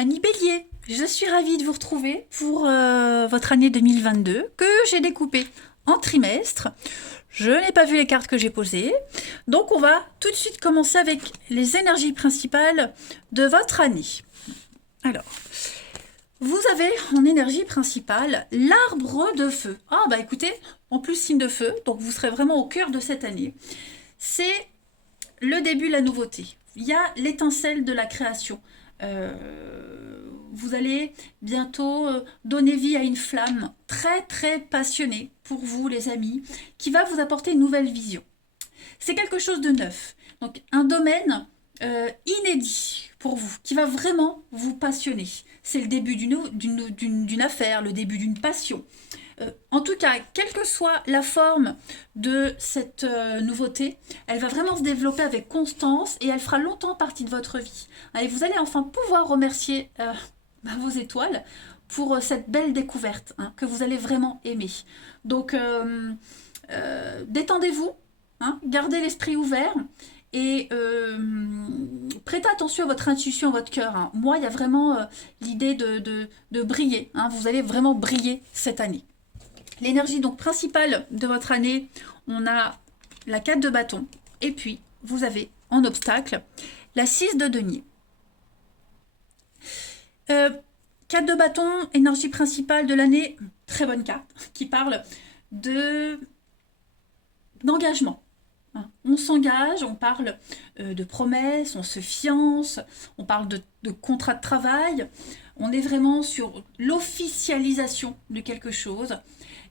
Annie Bélier, je suis ravie de vous retrouver pour votre année 2022 que j'ai découpée en trimestres. Je n'ai pas vu les cartes que j'ai posées, donc on va tout de suite commencer avec les énergies principales de votre année. Alors, vous avez en énergie principale l'arbre de feu. Ah bah écoutez, en plus signe de feu, donc vous serez vraiment au cœur de cette année. C'est le début de la nouveauté. Il y a l'étincelle de la création. Vous allez bientôt donner vie à une flamme très très passionnée pour vous les amis, qui va vous apporter une nouvelle vision. C'est quelque chose de neuf, donc un domaine inédit pour vous, qui va vraiment vous passionner. C'est le début d'une affaire, le début d'une passion. En tout cas, quelle que soit la forme de cette nouveauté, elle va vraiment se développer avec constance et elle fera longtemps partie de votre vie. Et vous allez enfin pouvoir remercier vos étoiles pour cette belle découverte que vous allez vraiment aimer. Donc, détendez-vous, gardez l'esprit ouvert et prêtez attention à votre intuition, à votre cœur. Moi, il y a vraiment l'idée de briller. Vous allez vraiment briller cette année. L'énergie donc principale de votre année, on a la 4 de bâton et puis vous avez en obstacle la 6 de denier. 4 de bâton, énergie principale de l'année, très bonne carte qui parle d'engagement. On s'engage, on parle de promesses, on se fiance, on parle de contrat de travail. On est vraiment sur l'officialisation de quelque chose.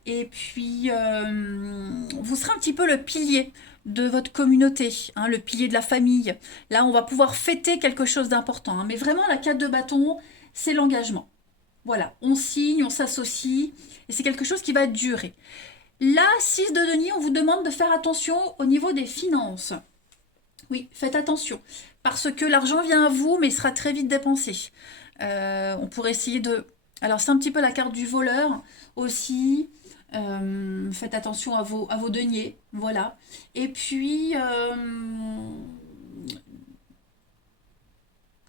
Et puis, vous serez un petit peu le pilier de votre communauté, le pilier de la famille. Là, on va pouvoir fêter quelque chose d'important. Mais vraiment, la 4 de bâton, c'est l'engagement. Voilà, on signe, on s'associe, et c'est quelque chose qui va durer. La 6 de denier, on vous demande de faire attention au niveau des finances. Oui, faites attention, parce que l'argent vient à vous, mais il sera très vite dépensé. On pourrait essayer de... Alors, c'est un petit peu la carte du voleur aussi. Faites attention à vos deniers, voilà. Et puis,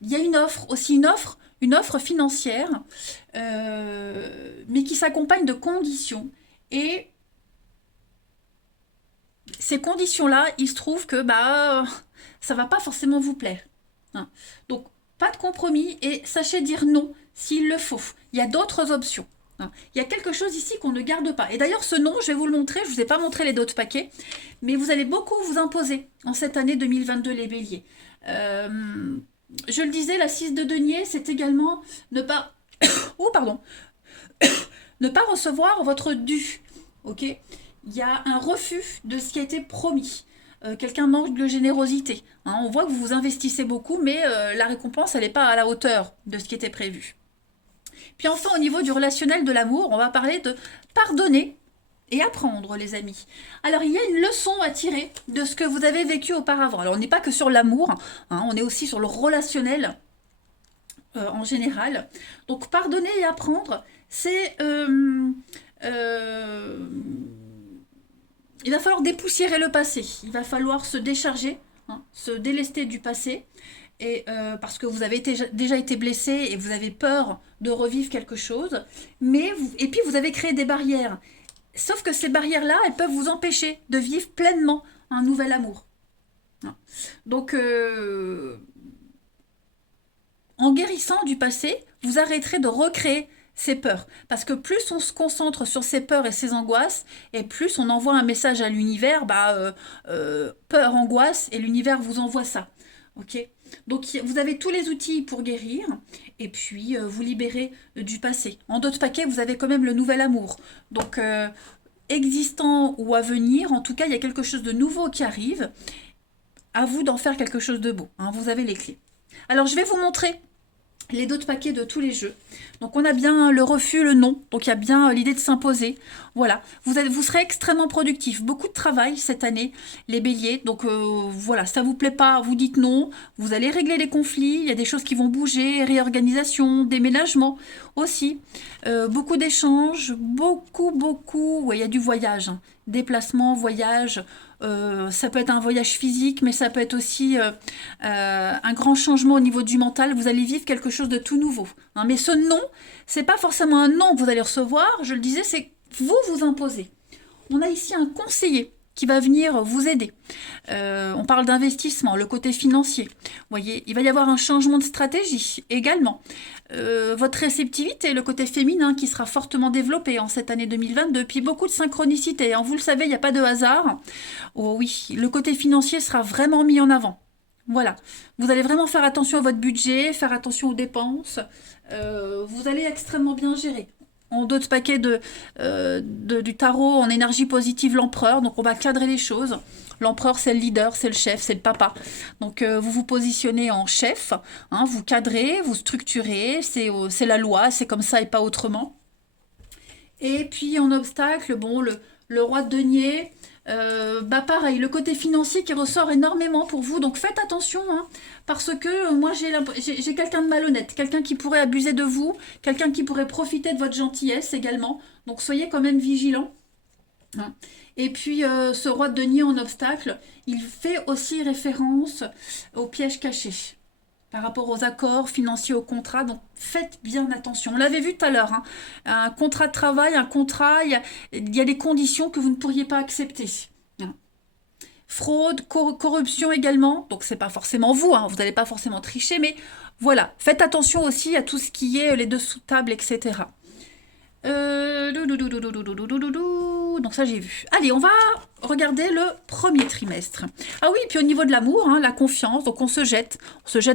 il y a une offre, aussi une offre financière, mais qui s'accompagne de conditions. Et ces conditions-là, il se trouve que ça va pas forcément vous plaire. Donc, pas de compromis et sachez dire non s'il le faut. Il y a d'autres options. Il y a quelque chose ici qu'on ne garde pas. Et d'ailleurs, ce nom, je vais vous le montrer. Je ne vous ai pas montré les d'autres paquets. Mais vous allez beaucoup vous imposer en cette année 2022, les béliers. Je le disais, la 6 de denier, c'est également ne pas... oh, pardon. Ne pas recevoir votre dû. Ok ? Il y a un refus de ce qui a été promis. Quelqu'un manque de générosité. On voit que vous vous investissez beaucoup, mais la récompense, elle n'est pas à la hauteur de ce qui était prévu. Puis enfin, au niveau du relationnel de l'amour, on va parler de pardonner et apprendre, les amis. Alors, il y a une leçon à tirer de ce que vous avez vécu auparavant. Alors, on n'est pas que sur l'amour, on est aussi sur le relationnel en général. Donc, pardonner et apprendre, c'est... il va falloir dépoussiérer le passé. Il va falloir se décharger, se délester du passé. Et parce que vous avez déjà été blessé et vous avez peur de revivre quelque chose. Et puis vous avez créé des barrières. Sauf que ces barrières-là, elles peuvent vous empêcher de vivre pleinement un nouvel amour. Donc, en guérissant du passé, vous arrêterez de recréer ces peurs. Parce que plus on se concentre sur ces peurs et ces angoisses, et plus on envoie un message à l'univers, peur, angoisse, et l'univers vous envoie ça. Ok ? Donc vous avez tous les outils pour guérir et puis vous libérer du passé. En d'autres paquets, vous avez quand même le nouvel amour. Donc existant ou à venir, en tout cas, il y a quelque chose de nouveau qui arrive. À vous d'en faire quelque chose de beau. Vous avez les clés. Alors je vais vous montrer les d'autres paquets de tous les jeux. Donc on a bien le refus, le non. Donc il y a bien l'idée de s'imposer. Voilà. Vous serez extrêmement productif. Beaucoup de travail cette année, les béliers. Donc voilà, ça vous plaît pas, vous dites non. Vous allez régler les conflits. Il y a des choses qui vont bouger, réorganisation, déménagement aussi. Beaucoup d'échanges, beaucoup. Ouais, il y a du voyage. Déplacement, voyage. Ça peut être un voyage physique, mais ça peut être aussi un grand changement au niveau du mental. Vous allez vivre quelque chose de tout nouveau, hein. Mais ce non, c'est pas forcément un non que vous allez recevoir. Je le disais, c'est vous imposez. On a ici un conseiller qui va venir vous aider. On parle d'investissement, le côté financier. Vous voyez, il va y avoir un changement de stratégie également. Votre réceptivité, le côté féminin qui sera fortement développé en cette année 2022, puis beaucoup de synchronicité, hein. Vous le savez, il n'y a pas de hasard. Oh oui, le côté financier sera vraiment mis en avant. Voilà, vous allez vraiment faire attention à votre budget, faire attention aux dépenses. Vous allez extrêmement bien gérer. En d'autres paquets du tarot en énergie positive, l'empereur. Donc on va cadrer les choses. L'empereur, c'est le leader, c'est le chef, c'est le papa. Donc vous vous positionnez en chef, hein, vous cadrez, vous structurez, c'est la loi, c'est comme ça et pas autrement. Et puis en obstacle, bon, le roi de denier, bah pareil, le côté financier qui ressort énormément pour vous, donc faites attention, hein, parce que moi j'ai quelqu'un de malhonnête, quelqu'un qui pourrait abuser de vous, quelqu'un qui pourrait profiter de votre gentillesse également, donc soyez quand même vigilants, hein. Et puis ce roi de denier en obstacle, il fait aussi référence aux pièges cachés par rapport aux accords financiers, aux contrats. Donc faites bien attention. On l'avait vu tout à l'heure, hein. Un contrat de travail, un contrat, il y a des conditions que vous ne pourriez pas accepter, hein. Fraude, corruption également. Donc c'est pas forcément vous, hein. Vous n'allez pas forcément tricher, mais voilà. Faites attention aussi à tout ce qui est les dessous de table, etc. Donc ça j'ai vu. Allez, on va regarder le premier trimestre. Ah oui, puis au niveau de l'amour, hein, la confiance, donc on se jette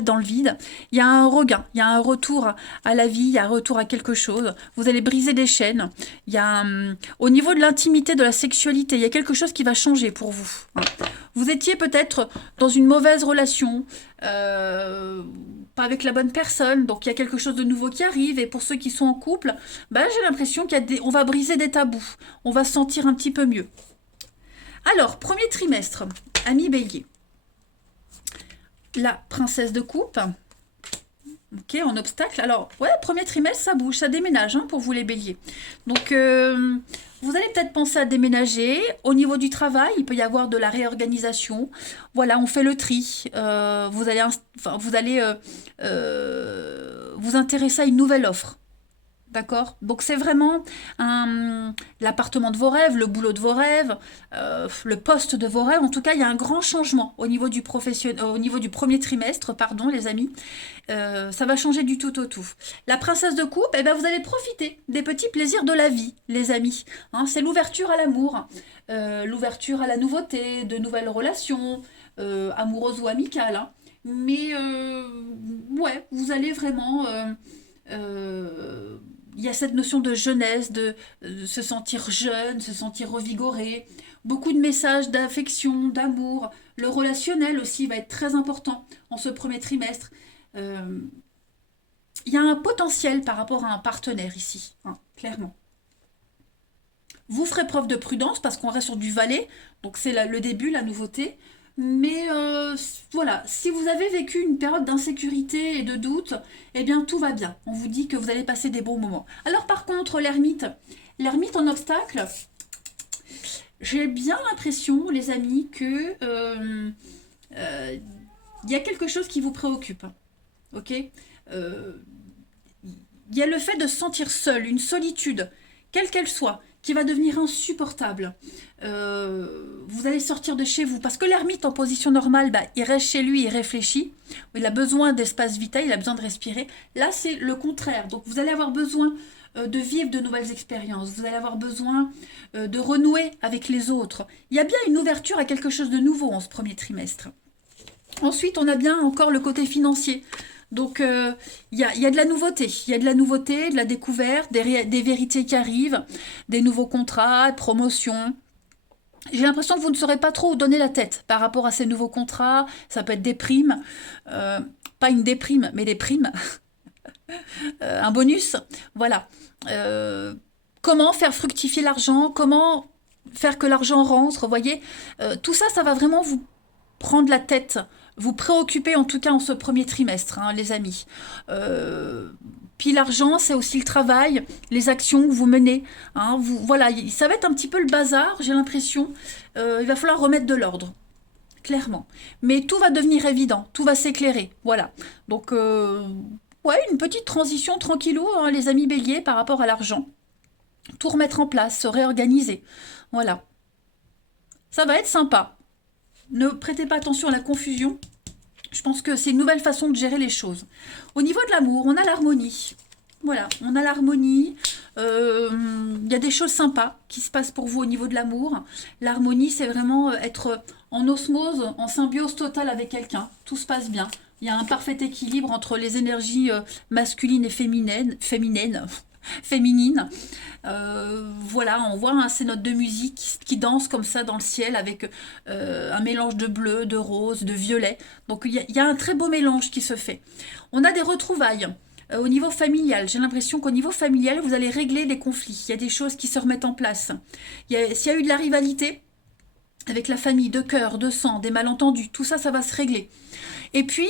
dans le vide. Il y a un regain, il y a un retour à la vie, il y a un retour à quelque chose. Vous allez briser des chaînes. Il y a au niveau de l'intimité, de la sexualité, il y a quelque chose qui va changer pour vous, hein. Vous étiez peut-être dans une mauvaise relation, pas avec la bonne personne, donc il y a quelque chose de nouveau qui arrive. Et pour ceux qui sont en couple, bah, j'ai l'impression on va briser des tabous, on va se sentir un petit peu mieux. Alors, premier trimestre, ami Bélier. La princesse de coupe. Ok, en obstacle. Alors, ouais, premier trimestre, ça bouge, ça déménage, hein, pour vous les béliers. Donc, vous allez peut-être penser à déménager. Au niveau du travail, il peut y avoir de la réorganisation. Voilà, on fait le tri. Vous allez vous intéresser à une nouvelle offre. D'accord? Donc c'est vraiment l'appartement de vos rêves, le boulot de vos rêves, le poste de vos rêves. En tout cas, il y a un grand changement au niveau du au niveau du premier trimestre, pardon, les amis. Ça va changer du tout au tout. La princesse de coupe, eh ben, vous allez profiter des petits plaisirs de la vie, les amis, hein. C'est l'ouverture à l'amour, l'ouverture à la nouveauté, de nouvelles relations, amoureuses ou amicales, hein. Mais ouais, vous allez vraiment... il y a cette notion de jeunesse, de se sentir jeune, se sentir revigoré, beaucoup de messages d'affection, d'amour. Le relationnel aussi va être très important en ce premier trimestre. Euh, il y a un potentiel par rapport à un partenaire ici, hein, clairement. Vous ferez preuve de prudence parce qu'on reste sur du valet, donc c'est le début, la nouveauté. Mais voilà, si vous avez vécu une période d'insécurité et de doute, eh bien tout va bien. On vous dit que vous allez passer des bons moments. Alors par contre, l'ermite en obstacle, j'ai bien l'impression, les amis, que il y a quelque chose qui vous préoccupe. Ok? Euh, Il y a le fait de se sentir seul, une solitude, quelle qu'elle soit, qui va devenir insupportable. Vous allez sortir de chez vous. Parce que l'ermite en position normale, bah, il reste chez lui, il réfléchit. Il a besoin d'espace vital, il a besoin de respirer. Là, c'est le contraire. Donc, vous allez avoir besoin de vivre de nouvelles expériences. Vous allez avoir besoin de renouer avec les autres. Il y a bien une ouverture à quelque chose de nouveau en ce premier trimestre. Ensuite, on a bien encore le côté financier. Donc, il y a de la nouveauté. Il y a de la nouveauté, de la découverte, des vérités qui arrivent, des nouveaux contrats, promotions. J'ai l'impression que vous ne saurez pas trop où donner la tête par rapport à ces nouveaux contrats. Ça peut être des primes. Pas une déprime, mais des primes. Un bonus. Voilà. Comment faire fructifier l'argent? Comment faire que l'argent rentre? Vous voyez, tout ça, ça va vraiment vous prendre la tête, vous préoccuper en tout cas en ce premier trimestre, hein, les amis. Puis l'argent, c'est aussi le travail, les actions que vous menez. Hein, voilà, ça va être un petit peu le bazar, j'ai l'impression. Il va falloir remettre de l'ordre, clairement. Mais tout va devenir évident, tout va s'éclairer. Voilà. Donc, ouais, une petite transition tranquillou, hein, les amis béliers, par rapport à l'argent. Tout remettre en place, se réorganiser. Voilà. Ça va être sympa. Ne prêtez pas attention à la confusion. Je pense que c'est une nouvelle façon de gérer les choses. Au niveau de l'amour, on a l'harmonie. Voilà, on a l'harmonie. Il y a des choses sympas qui se passent pour vous au niveau de l'amour. L'harmonie, c'est vraiment être en osmose, en symbiose totale avec quelqu'un. Tout se passe bien. Il y a un parfait équilibre entre les énergies masculines et féminines. Voilà, on voit ces notes de musique qui dansent comme ça dans le ciel avec un mélange de bleu, de rose, de violet. Donc il y a un très beau mélange qui se fait. On a des retrouvailles au niveau familial. J'ai l'impression qu'au niveau familial, vous allez régler les conflits. Il y a des choses qui se remettent en place. S'il y a eu de la rivalité avec la famille, de cœur, de sang, des malentendus, tout ça, ça va se régler. Et puis,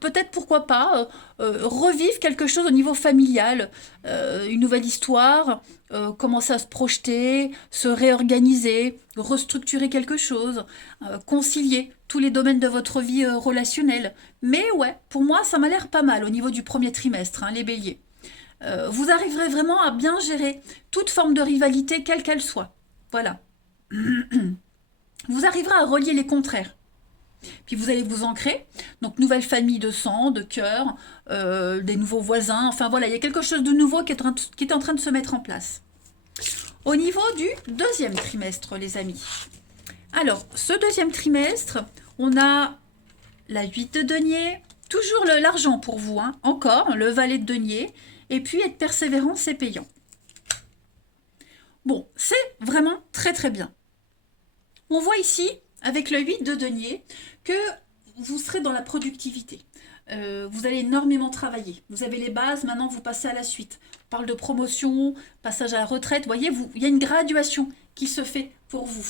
peut-être, pourquoi pas, revivre quelque chose au niveau familial, une nouvelle histoire, commencer à se projeter, se réorganiser, restructurer quelque chose, concilier tous les domaines de votre vie relationnelle. Mais ouais, pour moi, ça m'a l'air pas mal au niveau du premier trimestre, hein, les béliers. Vous arriverez vraiment à bien gérer toute forme de rivalité, quelle qu'elle soit. Voilà. Vous arriverez à relier les contraires. Puis vous allez vous ancrer. Donc, nouvelle famille de sang, de cœur, des nouveaux voisins. Enfin, voilà, il y a quelque chose de nouveau qui est en train de se mettre en place. Au niveau du deuxième trimestre, les amis. Alors, ce deuxième trimestre, on a la 8 de denier. Toujours l'argent pour vous, hein. Encore, le valet de denier. Et puis, être persévérant, c'est payant. Bon, c'est vraiment très très bien. On voit ici, avec le 8 de denier, que vous serez dans la productivité. Vous allez énormément travailler. Vous avez les bases, maintenant vous passez à la suite. On parle de promotion, passage à la retraite. Vous voyez, il y a une graduation qui se fait pour vous.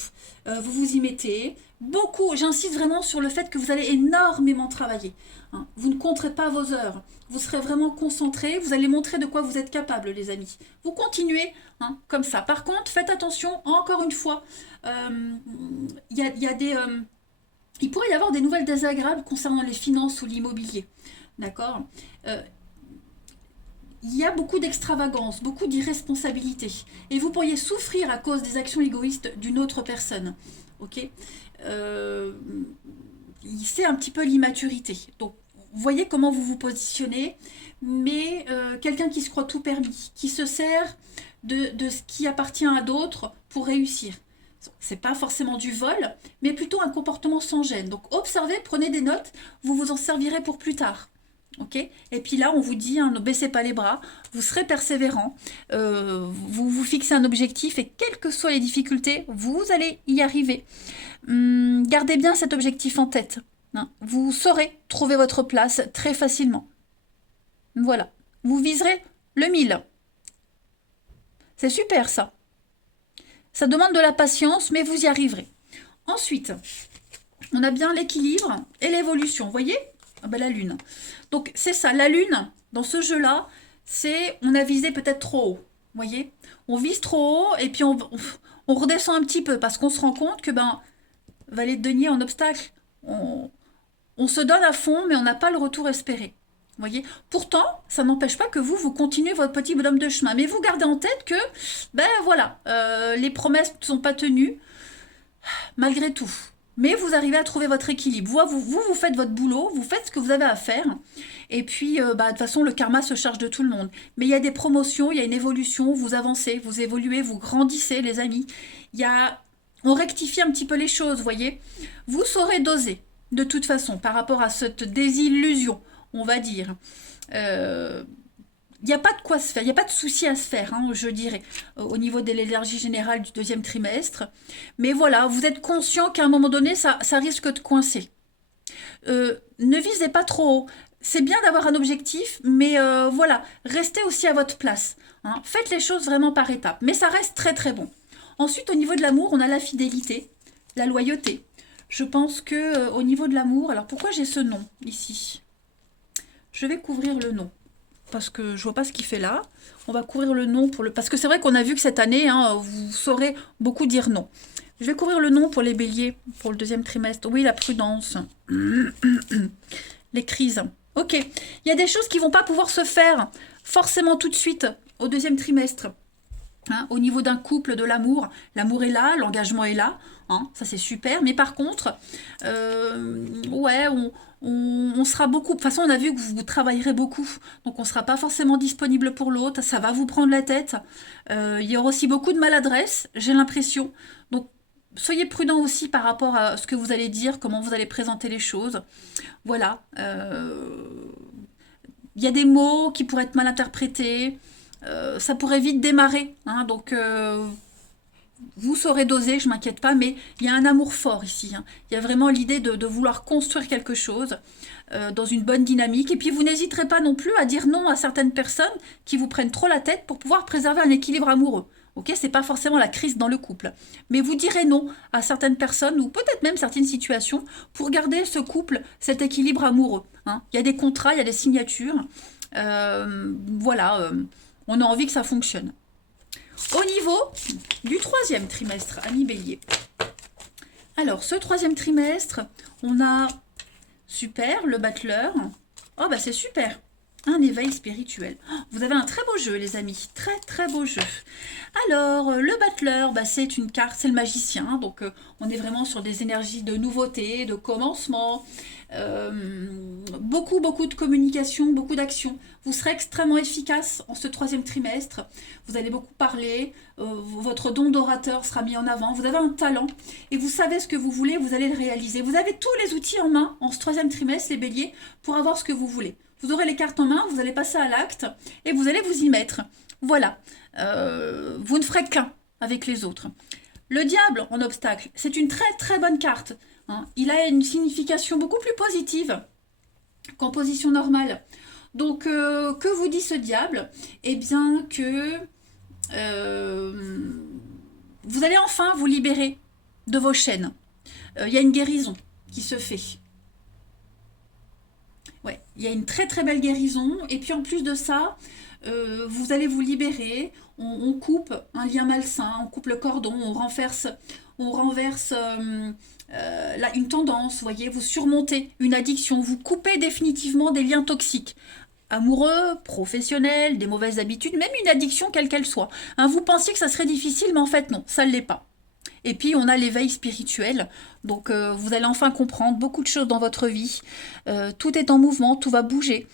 Vous vous y mettez. Beaucoup, j'insiste vraiment sur le fait que vous allez énormément travailler. Hein. Vous ne compterez pas vos heures. Vous serez vraiment concentré. Vous allez montrer de quoi vous êtes capable, les amis. Vous continuez hein, comme ça. Par contre, faites attention, encore une fois, il y a des... il pourrait y avoir des nouvelles désagréables concernant les finances ou l'immobilier. D'accord il y a beaucoup d'extravagance, beaucoup d'irresponsabilité. Et vous pourriez souffrir à cause des actions égoïstes d'une autre personne. Ok c'est un petit peu l'immaturité. Donc, vous voyez comment vous vous positionnez, mais quelqu'un qui se croit tout permis, qui se sert de ce qui appartient à d'autres pour réussir. C'est pas forcément du vol, mais plutôt un comportement sans gêne. Donc observez, prenez des notes, vous vous en servirez pour plus tard. Ok Et puis là, on vous dit, hein, ne baissez pas les bras, vous serez persévérant, vous vous fixez un objectif et quelles que soient les difficultés, vous allez y arriver. Gardez bien cet objectif en tête. Hein. Vous saurez trouver votre place très facilement. Voilà. Vous viserez le 1000. C'est super ça. Ça demande de la patience, mais vous y arriverez. Ensuite, on a bien l'équilibre et l'évolution. Vous voyez la Lune. Donc, c'est ça. La Lune, dans ce jeu-là, c'est on a visé peut-être trop haut. Vous voyez on vise trop haut et puis on redescend un petit peu parce qu'on se rend compte que, valet de denier en obstacle, on se donne à fond, mais on n'a pas le retour espéré. Vous voyez Pourtant, ça n'empêche pas que vous continuez votre petit bonhomme de chemin. Mais vous gardez en tête que, voilà, les promesses ne sont pas tenues, malgré tout. Mais vous arrivez à trouver votre équilibre. Vous faites votre boulot, vous faites ce que vous avez à faire. Et puis, de toute façon, le karma se charge de tout le monde. Mais il y a des promotions, il y a une évolution, vous avancez, vous évoluez, vous grandissez, les amis. On rectifie un petit peu les choses, vous voyez. Vous saurez doser, de toute façon, par rapport à cette désillusion, on va dire. Il n'y a pas de quoi se faire, il n'y a pas de souci à se faire, hein, je dirais, au niveau de l'énergie générale du deuxième trimestre. Mais voilà, vous êtes conscient qu'à un moment donné, ça risque de coincer. Ne visez pas trop haut. C'est bien d'avoir un objectif, mais voilà, restez aussi à votre place. Hein. Faites les choses vraiment par étapes, mais ça reste très très bon. Ensuite, au niveau de l'amour, on a la fidélité, la loyauté. Je pense que au niveau de l'amour, alors pourquoi j'ai ce nom ici ? Je vais couvrir le nom. parce que je vois pas ce qu'il fait là. On va couvrir le non pour le... Parce que c'est vrai qu'on a vu que cette année, hein, vous saurez beaucoup dire non. Je vais couvrir le non pour les béliers, pour le deuxième trimestre. Oui, la prudence. Les crises. Ok. Il y a des choses qui vont pas pouvoir se faire forcément tout de suite au deuxième trimestre. Hein, au niveau d'un couple, de l'amour, l'amour est là, l'engagement est là, hein, ça c'est super, mais par contre, ouais, on sera beaucoup, de toute façon on a vu que vous travaillerez beaucoup, donc on ne sera pas forcément disponible pour l'autre, ça va vous prendre la tête, il y aura aussi beaucoup de maladresse, j'ai l'impression, donc soyez prudent aussi par rapport à ce que vous allez dire, comment vous allez présenter les choses, voilà, il y a des mots qui pourraient être mal interprétés, ça pourrait vite démarrer, hein, donc vous saurez doser, je m'inquiète pas, mais il y a un amour fort ici, hein. Il y a vraiment l'idée de vouloir construire quelque chose dans une bonne dynamique, et puis vous n'hésiterez pas non plus à dire non à certaines personnes qui vous prennent trop la tête pour pouvoir préserver un équilibre amoureux. Ok, c'est pas forcément la crise dans le couple, mais vous direz non à certaines personnes ou peut-être même certaines situations pour garder ce couple, cet équilibre amoureux, hein. Il y a des contrats, il y a des signatures, voilà. On a envie que ça fonctionne. Au niveau du troisième trimestre, amis bélier. Alors, ce troisième trimestre, on a super, le battleur. Oh, bah c'est super. Un éveil spirituel. Oh, vous avez un très beau jeu, les amis. Très, très beau jeu. Alors, le battleur, bah, c'est une carte, c'est le magicien. Donc, on est vraiment sur des énergies de nouveauté, de commencement. Beaucoup, beaucoup de communication, beaucoup d'action. Vous serez extrêmement efficace en ce troisième trimestre. Vous allez beaucoup parler. Votre don d'orateur sera mis en avant. Vous avez un talent et vous savez ce que vous voulez. Vous allez le réaliser. Vous avez tous les outils en main en ce troisième trimestre, les béliers, pour avoir ce que vous voulez. Vous aurez les cartes en main, vous allez passer à l'acte et vous allez vous y mettre. Voilà. Vous ne ferez qu'un avec les autres. Le diable en obstacle, c'est une très très bonne carte. Hein. Il a une signification beaucoup plus positive qu'en position normale. Donc, que vous dit ce diable? Eh bien que vous allez enfin vous libérer de vos chaînes. Il y a une guérison qui se fait. Ouais, il y a une très très belle guérison. Et puis en plus de ça, vous allez vous libérer. On coupe un lien malsain, on coupe le cordon, on renverse une tendance, vous voyez, vous surmontez une addiction, vous coupez définitivement des liens toxiques. Amoureux, professionnels, des mauvaises habitudes, même une addiction quelle qu'elle soit. Hein, vous pensiez que ça serait difficile, mais en fait non, ça ne l'est pas. Et puis on a l'éveil spirituel, donc vous allez enfin comprendre beaucoup de choses dans votre vie. Tout est en mouvement, tout va bouger.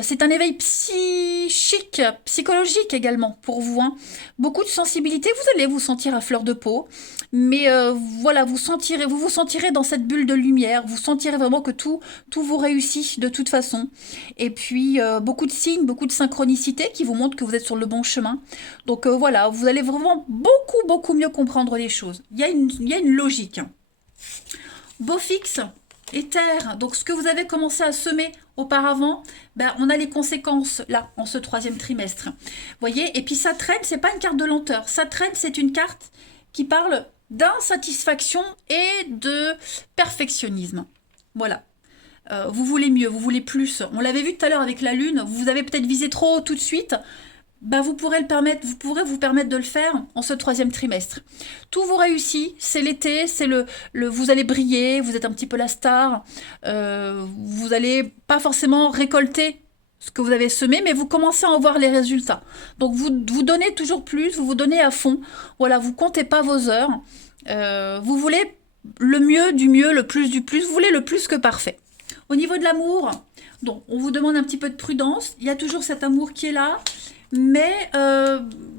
C'est un éveil psychique, psychologique également pour vous, hein. Beaucoup de sensibilité, vous allez vous sentir à fleur de peau, mais voilà, vous vous sentirez dans cette bulle de lumière, vous sentirez vraiment que tout vous réussit de toute façon. Et puis beaucoup de signes, beaucoup de synchronicité qui vous montrent que vous êtes sur le bon chemin. Donc voilà, vous allez vraiment beaucoup mieux comprendre les choses. Il y a une logique. Beau fixe. Éther, donc ce que vous avez commencé à semer auparavant, ben, on a les conséquences là, en ce troisième trimestre. Voyez, et puis ça traîne, c'est pas une carte de lenteur, ça traîne, c'est une carte qui parle d'insatisfaction et de perfectionnisme. Voilà. Vous voulez mieux, vous voulez plus. On l'avait vu tout à l'heure avec la Lune, vous avez peut-être visé trop haut tout de suite. Bah vous pourrez vous permettre de le faire en ce troisième trimestre. Tout vous réussit, c'est l'été, c'est vous allez briller, vous êtes un petit peu la star, vous allez pas forcément récolter ce que vous avez semé, mais vous commencez à en voir les résultats. Donc vous donnez toujours plus, vous vous donnez à fond, voilà, vous comptez pas vos heures, vous voulez le mieux du mieux, le plus du plus, vous voulez le plus que parfait. Au niveau de l'amour, donc on vous demande un petit peu de prudence, il y a toujours cet amour qui est là, mais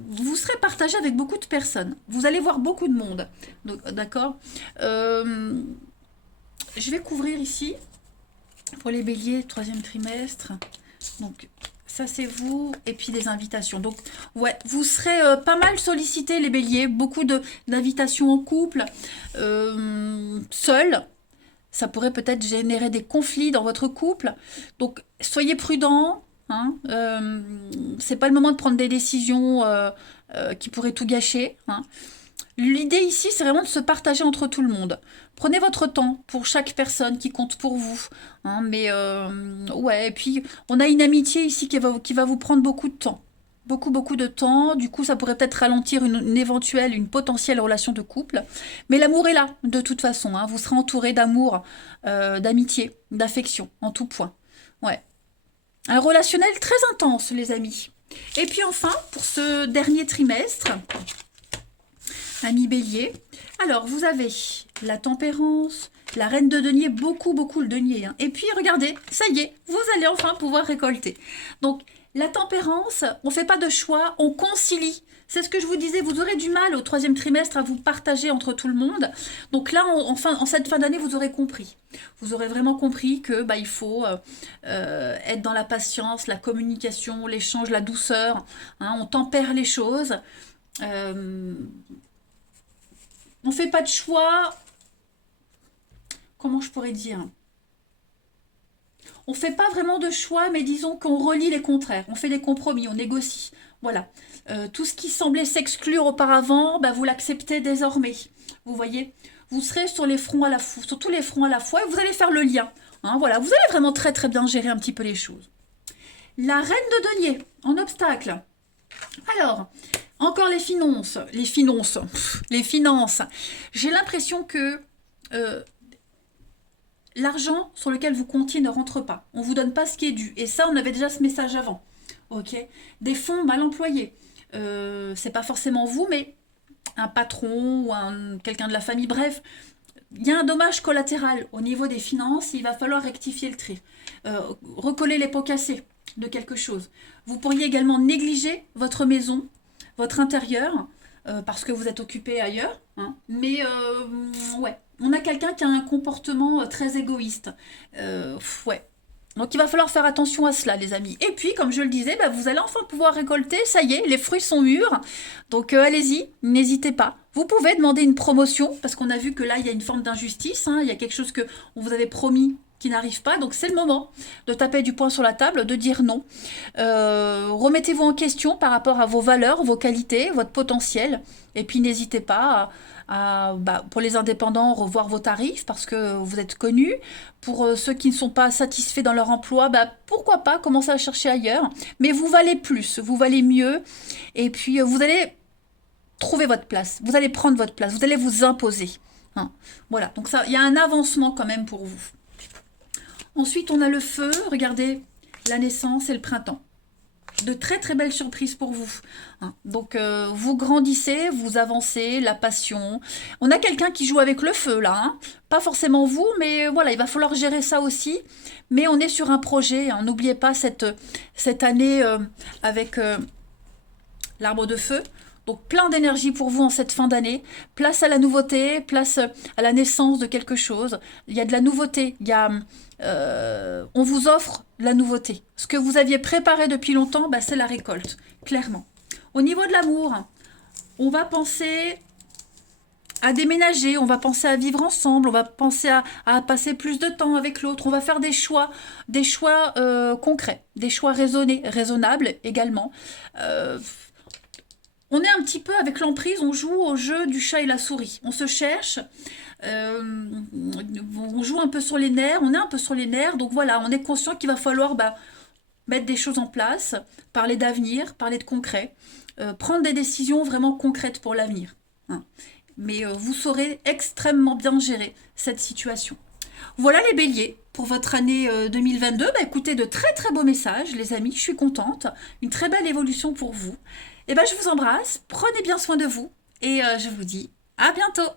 vous serez partagé avec beaucoup de personnes. Vous allez voir beaucoup de monde. D'accord. Je vais couvrir ici, pour les béliers, troisième trimestre. Donc, ça c'est vous, et puis des invitations. Donc, ouais, vous serez pas mal sollicités, les béliers. Beaucoup d'invitations en couple, seul. Ça pourrait peut-être générer des conflits dans votre couple. Donc, soyez prudents. Hein, c'est pas le moment de prendre des décisions qui pourraient tout gâcher. Hein. L'idée ici, c'est vraiment de se partager entre tout le monde. Prenez votre temps pour chaque personne qui compte pour vous. Hein, mais ouais, et puis on a une amitié ici qui va vous prendre beaucoup de temps. Beaucoup, beaucoup de temps. Du coup, ça pourrait peut-être ralentir une éventuelle, une potentielle relation de couple. Mais l'amour est là, de toute façon. Hein. Vous serez entouré d'amour, d'amitié, d'affection, en tout point. Ouais. Un relationnel très intense, les amis. Et puis enfin, pour ce dernier trimestre, ami Bélier. Alors, vous avez la tempérance, la reine de denier, beaucoup, beaucoup le denier. Hein. Et puis, regardez, ça y est, vous allez enfin pouvoir récolter. Donc, la tempérance, on ne fait pas de choix, on concilie. C'est ce que je vous disais, vous aurez du mal au troisième trimestre à vous partager entre tout le monde. Donc là, en cette fin d'année, vous aurez compris. Vous aurez vraiment compris que bah, il faut être dans la patience, la communication, l'échange, la douceur. Hein, on tempère les choses. On ne fait pas de choix, comment je pourrais dire? On ne fait pas vraiment de choix, mais disons qu'on relie les contraires. On fait des compromis, on négocie. Voilà. Tout ce qui semblait s'exclure auparavant, bah, vous l'acceptez désormais. Vous voyez, vous serez sur les fronts à la fois, sur tous les fronts à la fois, et vous allez faire le lien. Hein, voilà, vous allez vraiment très très bien gérer un petit peu les choses. La reine de denier, en obstacle. Alors, encore les finances. Les finances. J'ai l'impression que l'argent sur lequel vous comptiez ne rentre pas. On ne vous donne pas ce qui est dû. Et ça, on avait déjà ce message avant. Ok. Des fonds mal employés. C'est pas forcément vous, mais un patron ou quelqu'un de la famille. Bref, il y a un dommage collatéral au niveau des finances. Il va falloir rectifier le trait. Recoller les pots cassés de quelque chose. Vous pourriez également négliger votre maison, votre intérieur, parce que vous êtes occupé ailleurs. Hein. Mais ouais, on a quelqu'un qui a un comportement très égoïste. Ouais. Donc il va falloir faire attention à cela, les amis. Et puis, comme je le disais, bah, vous allez enfin pouvoir récolter. Ça y est, les fruits sont mûrs. Donc allez-y, n'hésitez pas. Vous pouvez demander une promotion, parce qu'on a vu que là, il y a une forme d'injustice. Hein. Il y a quelque chose que on vous avait promis qui n'arrive pas. Donc c'est le moment de taper du poing sur la table, de dire non. Remettez-vous en question par rapport à vos valeurs, vos qualités, votre potentiel. Et puis n'hésitez pas pour les indépendants, revoir vos tarifs parce que vous êtes connus. Pour ceux qui ne sont pas satisfaits dans leur emploi, pourquoi pas commencer à chercher ailleurs. Mais vous valez plus, vous valez mieux. Et puis vous allez trouver votre place, vous allez prendre votre place, vous allez vous imposer. Hein. Voilà, donc ça, il y a un avancement quand même pour vous. Ensuite, on a le feu, regardez, la naissance et le printemps. De très très belles surprises pour vous. Hein. Donc vous grandissez, vous avancez, la passion. On a quelqu'un qui joue avec le feu là. Hein. Pas forcément vous, mais voilà, il va falloir gérer ça aussi. Mais on est sur un projet. Hein. N'oubliez pas cette année avec l'arbre de feu. Donc plein d'énergie pour vous en cette fin d'année. Place à la nouveauté, place à la naissance de quelque chose. Il y a de la nouveauté, on vous offre la nouveauté. Ce que vous aviez préparé depuis longtemps, c'est la récolte, clairement. Au niveau de l'amour, on va penser à déménager, on va penser à vivre ensemble, on va penser à passer plus de temps avec l'autre, on va faire des choix concrets, des choix raisonnés, raisonnables également. On est un petit peu avec l'emprise, on joue au jeu du chat et la souris. On se cherche, on joue un peu sur les nerfs, on est un peu sur les nerfs. Donc voilà, on est conscient qu'il va falloir mettre des choses en place, parler d'avenir, parler de concret, prendre des décisions vraiment concrètes pour l'avenir. Hein. Mais vous saurez extrêmement bien gérer cette situation. Voilà les béliers pour votre année 2022. Écoutez, de très très beaux messages, les amis. Je suis contente. Une très belle évolution pour vous. Je vous embrasse. Prenez bien soin de vous. Et je vous dis à bientôt.